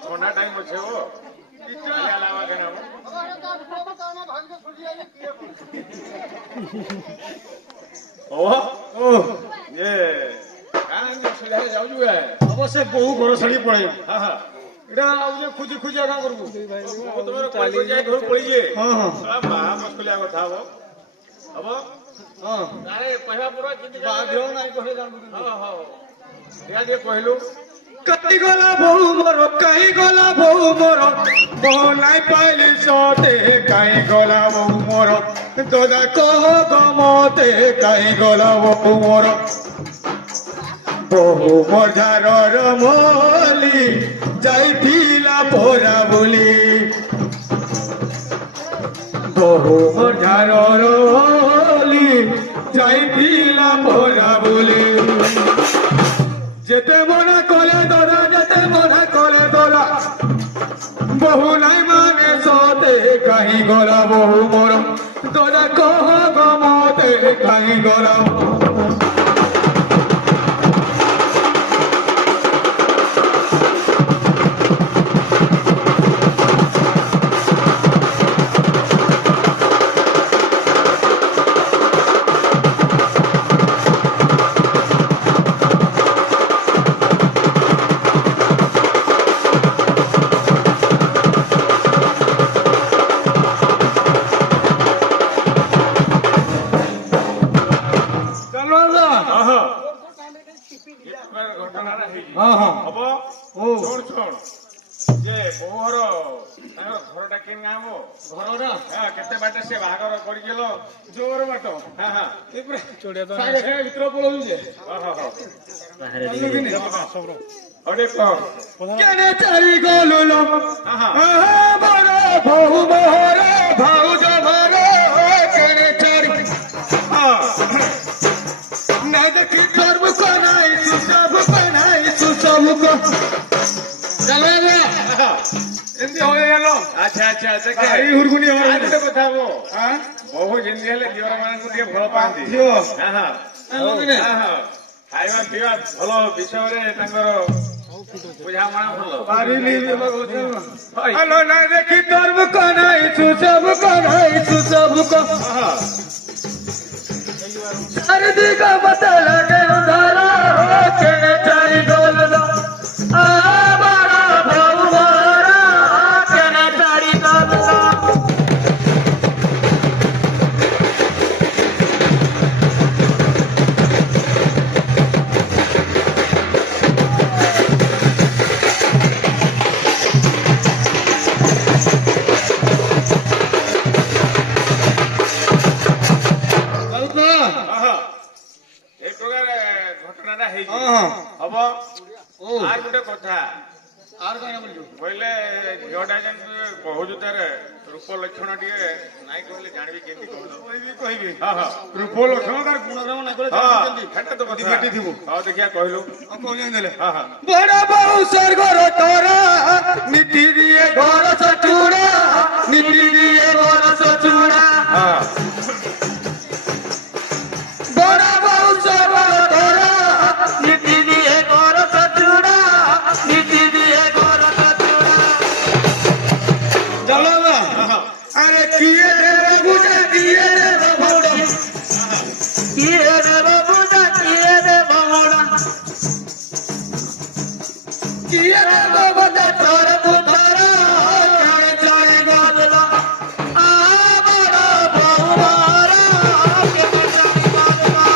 थोड़ा टाइम अच्छे हो অবশ্য বহু ঘর ছাড়ি পড়ে এটা খুঁজি খুঁজি আঘা করবো ঘর পড়িয়ে হ্যাঁ হ্যাঁ মহা মুশকিলিয়া কথা হব হব হ্যাঁ আরে কহবা পুরা কিন্তু বাঘেও নাই কহে জানবো হ্যাঁ হ্যাঁ দেখা দিয়ে কহিলু কাই গলা বউ মোর কাই গলা বউ মোর বলাই পাইলি সতে কাই গলা বউ মোর তোদা কহ গমতে কাই গলা বউ মোর বহু মজারর মলি যাইছিলা পরা বলি বহু মজারর মলি যাইছিলা পরা বলি যেতে মনে কলে দরা যেতে মনে কলে দরা বহু নাই মানে সতে কাহি গলা বহু মোর দরা কহ গমতে কাহি গলা हाँ हाँ হব ओ শোন শোন যে বহুর ঘরটা কেন গাঁব ঘররা হ্যাঁ কেতে বাটে সে বাহাগর করি গেল জোর বাট হ্যাঁ হ্যাঁ এপরে সাগে সাগে ভিতর পড়ুছে যে অরে কম কেনে চারি গলুলো হ্যাঁ বড় বহু বহরে ভাউজ ভরে কেনে চারি নাই দেখি করব কোনাই সুসব কোনাই সুসব কো চলে রে এমনি হয়ে গেল আচ্ছা আচ্ছা দেখে এই হুরগুনি আর হয়ে ଗୋଟେ କଥା হব হ্যাঁ বহু ଜିନିଷ ହେଲେ ଝିଅର ମାନଙ୍କୁ ଟିକେ ଭଲ ପାଆନ୍ତି ଝିଅ ହଁ ହଁ ଖାଇବା ପିଇବା ଭଲ ବିଷୟରେ ତାଙ୍କର ବୁଝାମଣା ଭଲ পারিলি হ্যালো না দেখি করব কোনাই সুসব কোনাই সুসব কো सर्दी का पता लगे उधारा हो केने चारी गोलदा आ बड़ा भाऊ मारा केने चारी गोलदा এই প্রকার ঘটনাটা ହେଇଛି ହଁ ହବ ଓ আর ଗୋଟେ କଥା আর কাই বলছো କହିଲେ ଝିଅଟା ଯେନ୍ କହୁଛୁ ତାର ରୂପ ଲକ୍ଷଣ ଟିକେ ନାଇଁ କହିଲେ ଜାଣିବି କେମିତି କହୁଛୁ କହିବି କହିବି ହଁ ହଁ ରୂପ ଲକ୍ଷଣ ତାର ଗୁଣଧର୍ମ ନା କଲେ ହଁ ଜାଣିଛନ୍ତି ସେଟା ତ କଥା ବେଟି ଥିବ ହଁ ଦେଖିଆ କହିଲୁ କହୁଛନ୍ତି ଦେଲେ ହଁ ହଁ ବଡ ବହୁ ସ୍ୱର୍ଗର ତୋରା ନିତି ଦିଏ ଘର ଚୁଡ଼ା ନିତି ଦିଏ ଘର ଚୁଡ଼ା ହଁ বড় বহু স্বর্গর তোরা নীতি দিয়ে ঘর চুড়া নীতি দিয়ে ঘর চুড়া চলো না আরে কিয়ে দেব বুঝা কিয়ে দেব ভোড়া কিয়ে দেব বুঝা কিয়ে দেব ভোড়া কিয়ে দেব বুঝা তোর বুঝারা কেনে চড়ে গদলা আ বড় বহু মারা কেনে চড়ে গদলা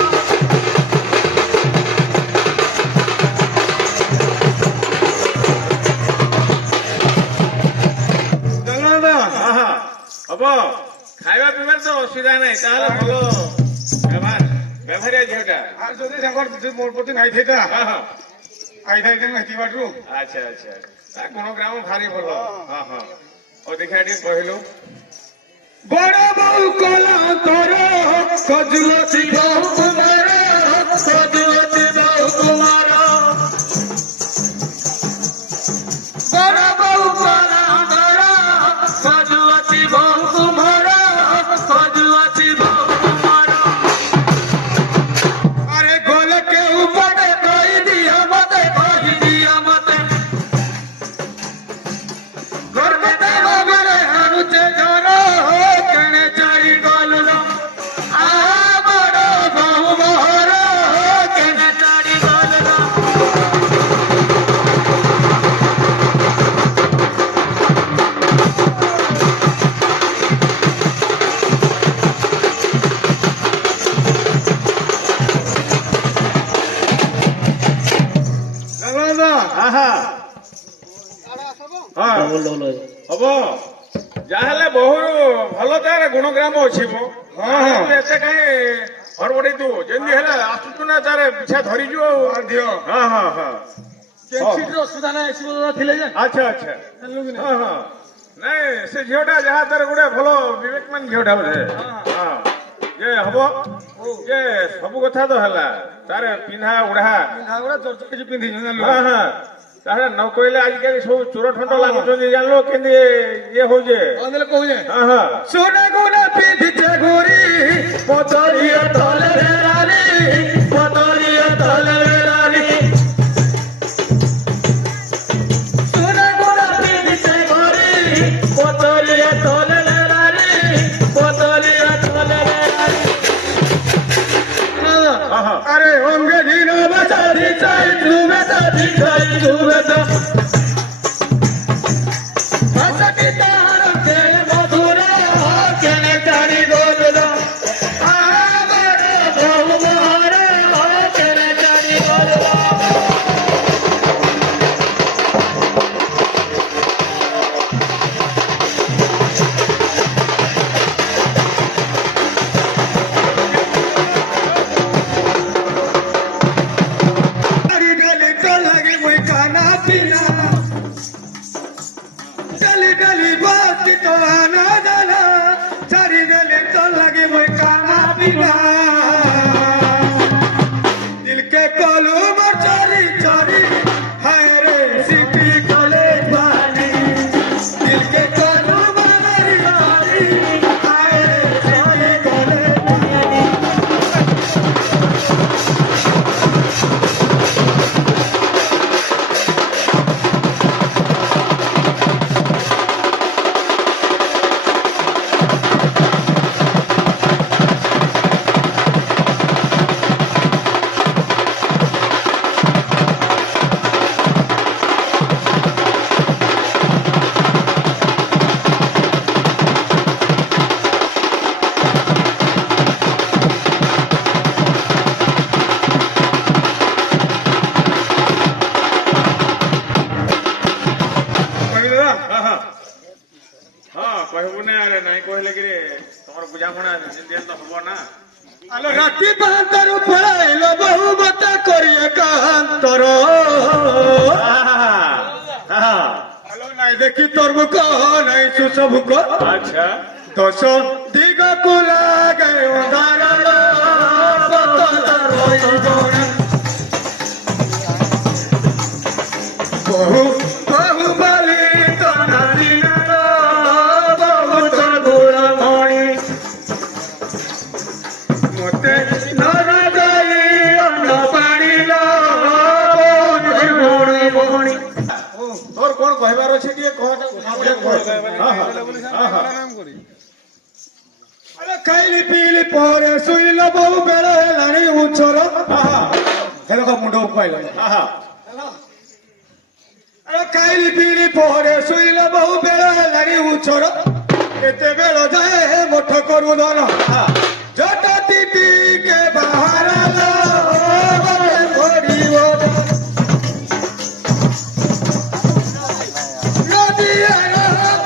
হব খাଇବା ପିଇବାର ତ ଅସୁବିଧା ନାହିଁ ତାହେଲେ ଭଲ ବ୍ୟବହାରିଆ ଝିଅଟା আর যদি তাঙ্কর মোর প্রতি নাই থাইতা ହଁ ହଁ আই থাইতে নাইতি বাটু আচ্ছা আচ্ছা ତା ଗୁଣଗ୍ରାମ ଭାରି ଭଲ ହଁ ହଁ ଓ ଦେଖିଆ ଟିକେ କହିଲୁ বড় বউ কলা তোর সজুলছি বহু কুমার সজুলছি বহু কুমার বড় বউ কলা তোর সজুলছি বহু কুমার সজুলছি বহু কুমার আরে গোল কেউ দাদা আহা হ্যাঁ হব যাহেলে বহু ভাল তার গুণগ্রাম ଅଛି মো এতে কাই হরবড়েই তু যেମିତି ହେଲେ ଆସୁଛୁ ନା ତାର ପିଛା ଧରିଛୁ ଆଉ ଦିଅ ହଁ ହଁ ହଁ ସିଟ୍ର ଅସୁବିଧା ନାହିଁ ଏସି ଦାଦା ଥିଲେ ଯେ ଆଚ୍ଛା ଆଚ୍ଛା ଜାଣିଲୁ କି ହଁ ହଁ ନାଇଁ ସେ ଝିଅଟା ଯାହା ତାର ଗୋଟେ ଭଲ ବିବେକମାନ ଝିଅଟା ବୋଧେ ହଁ ଯେ ହବ ଯେ ସବୁ କଥା ତ ହେଲା ତାର ପିନ୍ଧା ଉଢା ନା ଗୋଟେ ଚର୍ଚ୍ଚ କିଛି ପିନ୍ଧିଛୁ ଜାଣିଲୁ ହଁ ହଁ ତାହେଲେ ନ କହିଲେ ଆଜିକାଲି ସବୁ ଚୋର ଠଣ୍ଡ ଲାଗୁଛନ୍ତି ଜାଣିଲ କେମିତି ଇଏ ହଉଛେ କହିଲେ କହୁଛେ ହଁ ହଁ সোনা গুনা পিঁধিছে ঘুরি পতরিয়া তলে রানী পতরিয়া তলে রানী সোনা গুনা পিঁধিছে ঘুরি পতরিয়া তলে রানী পতরিয়া তলে রানী আরে অঙ্গে দিন বাঁচা দিছাই তুমি তো দিছাই তুমি তো ভাষাটি তাহার কেন মধুরে কেন চারি গোবিন্দ আমার বহুমারে কেন চারি গোবিন্দ गली तो लगे मुई खाना पीना गली गली बात तो आना जाना सारी गली तो लगे मुई खाना पीना दिल के कोलू में चोरी चोरी हाय रे सिटी कॉलेज वाली दिल के कोलू में मेरी वाली हाय रे सिटी कॉलेज वाली ହଁ କହିବୁ ନା ଆରେ ନାଇଁ କହିଲେ କି ତମର ବୁଝାମଣା ଯେମିତି ହେଲେ ତ ହବ ନା আলো রাতি বাহান্তর পড়াইল বহু মতা করি একান্তর আলো নাই দেখি তোর মুখ নাই সুসবুক আচ্ছা দশ দিগকু লাগে অন্ধার বহু বহু বালি তো নারী বহু তোর গুণমণি মতে নর যাই অন্ন পাଣିল গুণমণি তোর কোন কহিবার আছে ଟିକେ କହ ଖାଇଲି ପିଇଲି ପରେ ଶୋଇଲ ବହୁ ବେଳ ହେଲାଣି ଉଚ୍ଚର ହେଲେ ମୁଣ୍ଡ ପାଇଲ ଖାଇଲି ପିଇଲି ପରେ ଶୋଇଲ ବହୁ ବେଳ ହେଲାଣି ଉଚ୍ଚର କେତେବେଳ ଯାଏ ମଠ କରୁ ଧନ ଜଟ ଟିକେ ବାହାର ନଦିଆର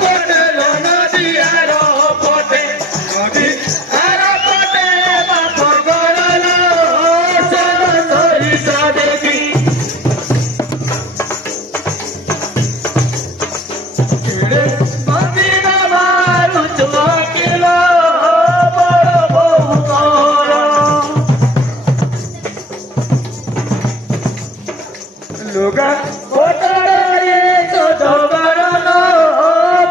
ପଟେ ନଦିଆର ପଟେ ନଦିଆର ପଟେ ବାପର ଗରଲ ସରିଷ ଦେଖି କେଡ଼େ ମଦିନା ମାରୁ ଚକିଲ ବଡ଼ ବହୁଙ୍କର ଲୁଗା ପଟରେ ସଦବରନ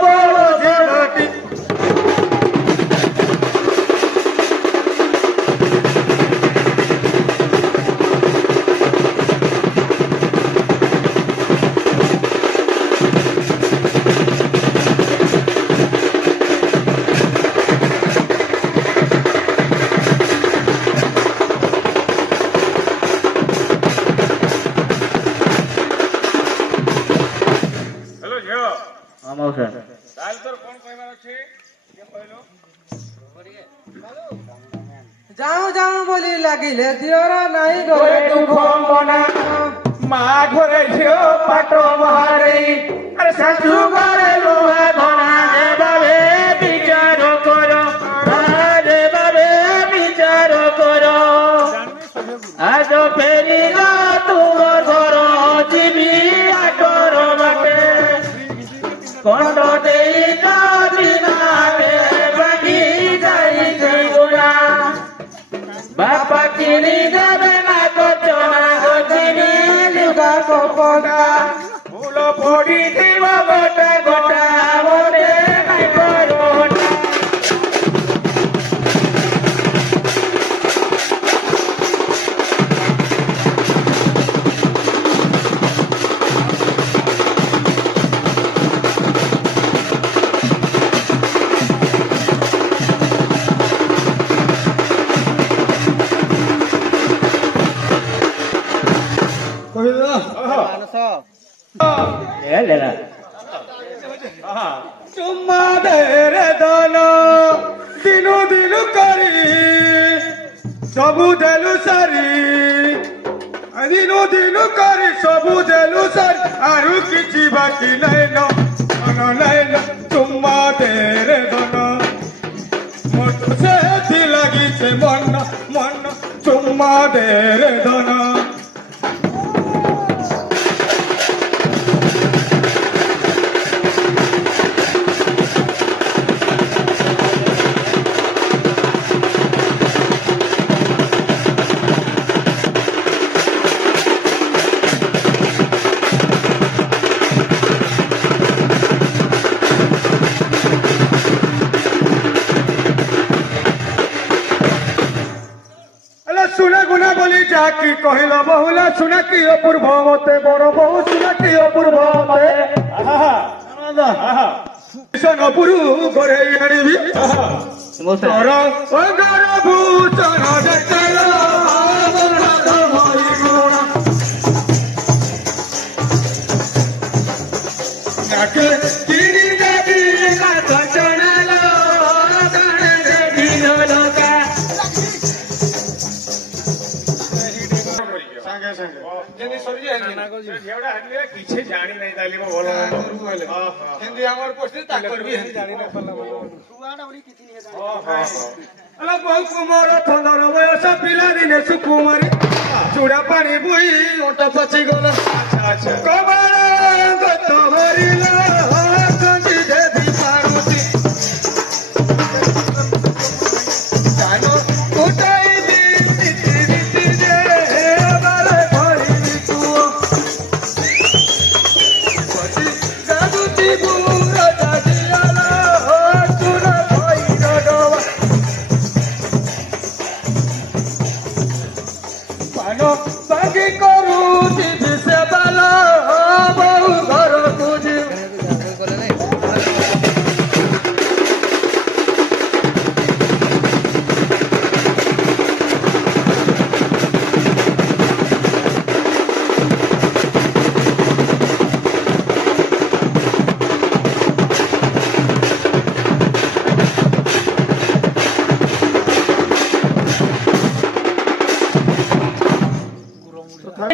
ବଡ଼ ଝିଅଟି ହ୍ୟାଲୋ ଝିଅ আমাকে ତାହେଲେ ତୋର କଣ କହିବାର ଅଛି ଟିକେ କହିଲୁ যাও যাও বলি লাগিলে দিওর নাই গরে দুঃখ মনা মা ঘরে ঝিଅ আরে শাশু ঘরে লুহা ধরা যেভাবে বিচার করো যেভাবে বিচার করো আজ ফেরিল তোমার ঘর জিবি আটর বাটে কণ্ঠ দেই দিনাতে বাকি যাইছে গোড়া বাপা কিনি যাবে না কচনা গজিনি লুগা কপনা ফুল পড়ি দিব গোটা গোটা মনে নাই করোনা কহিলা এলেলা চুম্মা দে রে দান দিনু দিনু করি সবু দেলু সারি দিনু দিনু করি সবু দেলু সারি আরু কিছু বাকি নাই নাই চুম্মা দে রে দান মোট সেতি লাগিছে মন মন চুম্মা দে রে দান শুনে গুনা বলি যাকি কহিল বহুলা শুনে কি অপূর্ব মতে বড় বহু শুনে কি অপূর্ব মতে ভীষণ অপুরু করে আনিবি তোর অঙ্গর ভূষণ দেখল নাকে কিনি দেবি কাঠ চড়ালো লোকা ସାଙ୍ଗେ ସାଙ୍ଗେ ଯେମିତି ସରିଯାଏ ଝିଅଟା ହାରିଲେ କିଛି ଜାଣି ନାହିଁ ତାହେଲେ ମୋ ଭଲ ମନ୍ଦ ହିନ୍ଦୀ ଆମର ପୋଷି ତାଙ୍କର ବି ହିନ୍ଦୀ ଜାଣି ନପାରିଲା ବହୁ କୁମର ଥଣ୍ଡର ବୟସ ପିଲାଦିନେ ସୁକୁମାରୀ ଚୁଡ଼ା ପାଣି ବୁଇ ଅଣ୍ଟ ପଚିଗଲା କବାଳ ଗତ ଭରିଲା ଗଞ୍ଜି ଦେବି ପାରୁଛି ଜାନ ଉଠାଇ ବାଗି କରୁଛି ବିଷେ ବାଲ ବହୁ ଘରକୁ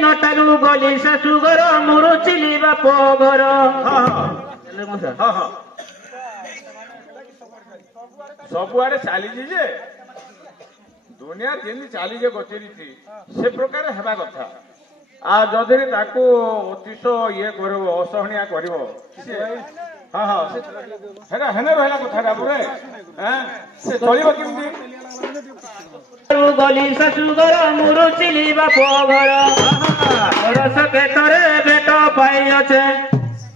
নটালু গলি শাশু ঘর মুরুচিলি বাপ ঘর ସବୁଆଡେ ଚାଲିଛି ଯେ ଦୁନିଆ ଯେମିତି ଚାଲିଛେ କଚେରିଛି ସେ ପ୍ରକାର ହେବା କଥା ଆଉ ଯଦି ତାକୁ ଅତିଶ ଇଏ କରିବ ଅସହଣିଆ କରିବ ହଁ ହଁ ହେରା ହେନେ ରହିଲା କଥାଟା ପୁରା ସେ ଚଳିବ କେମିତି ଗଲି ଶାଶୁ ଘର ମୁରୁଚିଲି ବାପ ଘର ରସ କ୍ଷେତରେ ଭେଟ ପାଇଅଛେ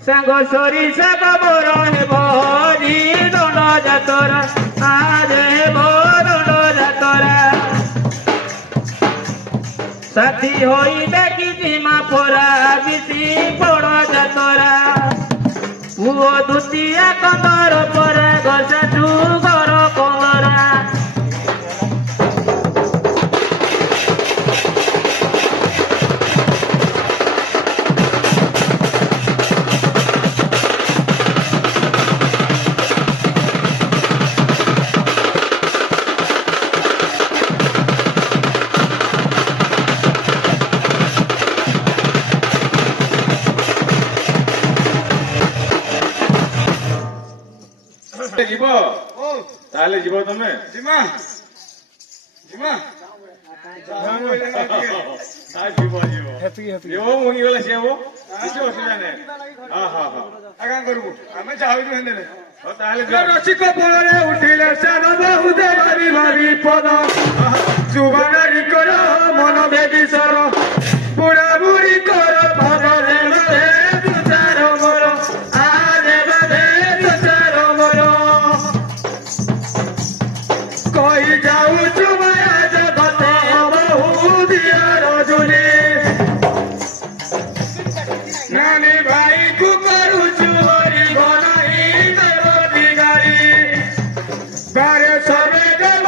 ସାଙ୍ଗ ସରିଷା କବର ହେବ ଦଣ୍ଡ ଯାତରା ଆଜ ହେବ ଦଣ୍ଡ ଯାତରା ସାଥୀ ହୋଇ ଦେଖିଛି ମା ପରା ବିଶି ବଡ଼ ଯାତରା ପୁଅ ଦୁତିଆ କନ୍ଦର ପରେ ଗଛାଠୁ ଘର କନ୍ଦରା ଯିବ ଓ ତାହେଲେ ଯିବ ତମେ ଜିମା ଜିମା ଯିବ ଯିବ ମୁଙ୍ଗି ଗଲେ ସିଏ ହବ କିଛି ଅସୁବିଧା ନାହିଁ ହଁ ହଁ ହଁ ଆଜ୍ଞା କରିବୁ ଆମେ ଯାଉଛୁ ହେଲେ ହଉ ତାହେଲେ ଯାଅ। ରସିକ ଫଳରେ ଉଠିଲେ ସାନ ବହୁ ଭାରି ଭାରି ପଦ ଯୁବନାରୀ କର ମନ ବେଦି ସର ବୁଢା ବୁଢୀ କର ଭବରେ ବାଧେ ତୁଚାର ମୋର ଆରେ ବାଧେ ତୁଚାର ମୋର କହି ଯାଉଛୁ ମାୟା ଜଗତ ବହୁ ଦିଆର ଜୁଲି ନାନୀ ଭାଇକୁ କରୁଛୁ ହରି ବନାଇ ଦେବତି ଗାଳି ବାରେ ସବେ ଦେବ